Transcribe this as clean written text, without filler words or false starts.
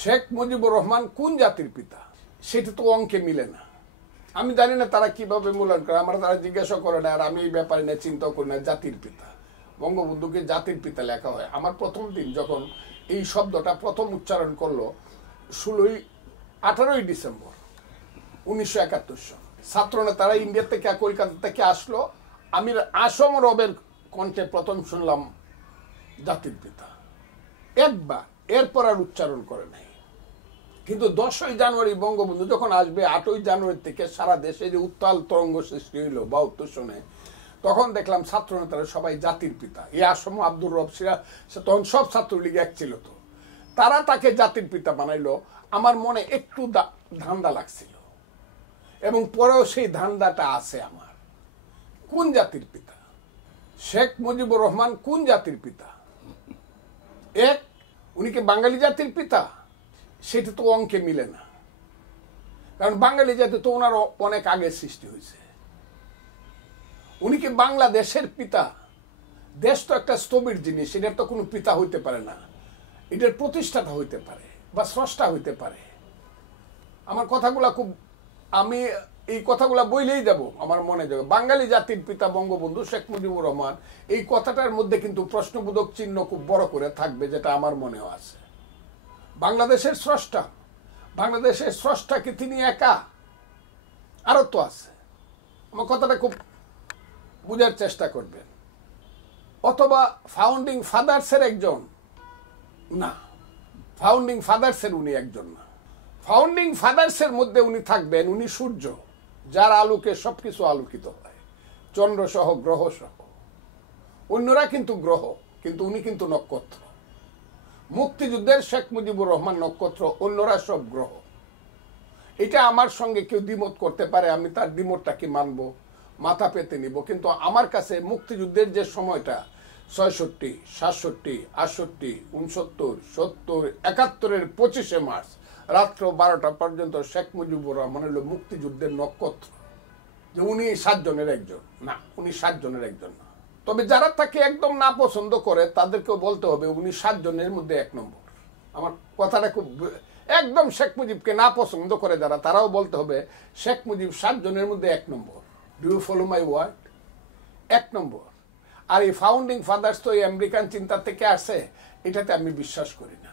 শেখ মুজিবুর রহমান কোন জাতির পিতা সেটা তো অঙ্কে মিলে না। আমি জানি না তারা কিভাবে মূল্যায়ন করে, আমরা তারা জিজ্ঞাসা করে না, আর আমি এই ব্যাপারে নিয়ে চিন্তাও করি না। জাতির পিতা, বঙ্গবন্ধুকে জাতির পিতা লেখা হয়। আমার প্রথম দিন যখন এই শব্দটা প্রথম উচ্চারণ করলো 18ই ডিসেম্বর 1971 সাল, ছাত্রনেতারা ইন্ডিয়া থেকে কলকাতা থেকে আসলো, আমি আসম রবের কণ্ঠে প্রথম শুনলাম জাতির পিতা একবার, এরপর আর উচ্চারণ করে নাই। কিন্তু 10ই জানুয়ারি বঙ্গবন্ধু যখন আসবে, 8ই জানুয়ারি থেকে সারা দেশে যে উত্তাল তরঙ্গ সৃষ্টি হইল 72 সনে, তখন দেখলাম ছাত্র নেতারা সবাই জাতির পিতা। এই আসম আব্দুর রব সিরা, তখন সব ছাত্রলীগ এক ছিল, তো তারা তাকে জাতির পিতা বানাইলো। আমার মনে একটু ধান্দা লাগছিল, এবং পরেও সেই ধান্দাটা আছে আমার। কোন জাতির পিতা? শেখ মুজিবুর রহমান কোন জাতির পিতা? উনি কি বাঙালি জাতির পিতা? সেটা তো অঙ্কে মিলে না, কারণ বাঙালি জাতি তো ওনার অনেক আগে সৃষ্টি হয়েছে। উনি কি বাংলাদেশের পিতা? দেশ তো একটা স্থবির জিনিস, এটার তো কোনো পিতা হইতে পারে না। এটার প্রতিষ্ঠাতা হইতে পারে বা স্রষ্টা হইতে পারে। আমার কথাগুলা খুব, আমি এই কথাগুলা বইলেই যাব, আমার মনে যাবে বাঙালি জাতির পিতা বঙ্গবন্ধু শেখ মুজিবুর রহমান। এই কথাটার মধ্যে কিন্তু প্রশ্নবোধক চিহ্ন খুব বড় করে থাকবে, যেটা আমার মনেও আছে। বাংলাদেশের স্রষ্টা, বাংলাদেশের স্রষ্টা কি তিনি একা? আরো তো আছে। আমার কথাটা খুব বুঝার চেষ্টা করবেন। অথবা ফাউন্ডিং ফাদার্সের একজন? না, ফাউন্ডিং ফাদার্সের উনি একজন না। ফাউন্ডিং ফাদার্সের মধ্যে উনি থাকবেন, উনি সূর্য, যার আলোকে সবকিছু আলোকিত হয়, চন্দ্র সহ, গ্রহ সহ। অন্যরা কিন্তু গ্রহ, কিন্তু উনি কিন্তু নক্ষত্র। মুক্তিযুদ্ধের শেখ মুজিবুর রহমান নক্ষত্র, অন্যরা সব গ্রহ। এটা আমার সঙ্গে কেউ দ্বিমত করতে পারে, আমি তার দ্বিমতটাকে মানব, মাথা পেতে নিব। কিন্তু আমার কাছে মুক্তিযুদ্ধের যে সময়টা 66, 67, 68, 69, 70, 71-এর 25শে মার্চ রাত্র 12টা পর্যন্ত শেখ মুজিবুর রহমান হল মুক্তিযুদ্ধের নক্ষত্র। যে উনি 7 জনের একজন না, উনি 7 জনের একজন না। তবে যারা তাকে একদম না পছন্দ করে তাদেরকেও বলতে হবে উনি 7 জনের মধ্যে 1 নম্বর। আমার কথাটা খুব, একদম শেখ মুজিবকে না পছন্দ করে যারা, তারাও বলতে হবে শেখ মুজিব 7 জনের মধ্যে 1 নম্বর। Do you follow my word? 1 নম্বর। আর এই ফাউন্ডিং ফাদার্স তো এই আমেরিকান চিন্তা থেকে আসে, এটাতে আমি বিশ্বাস করি না।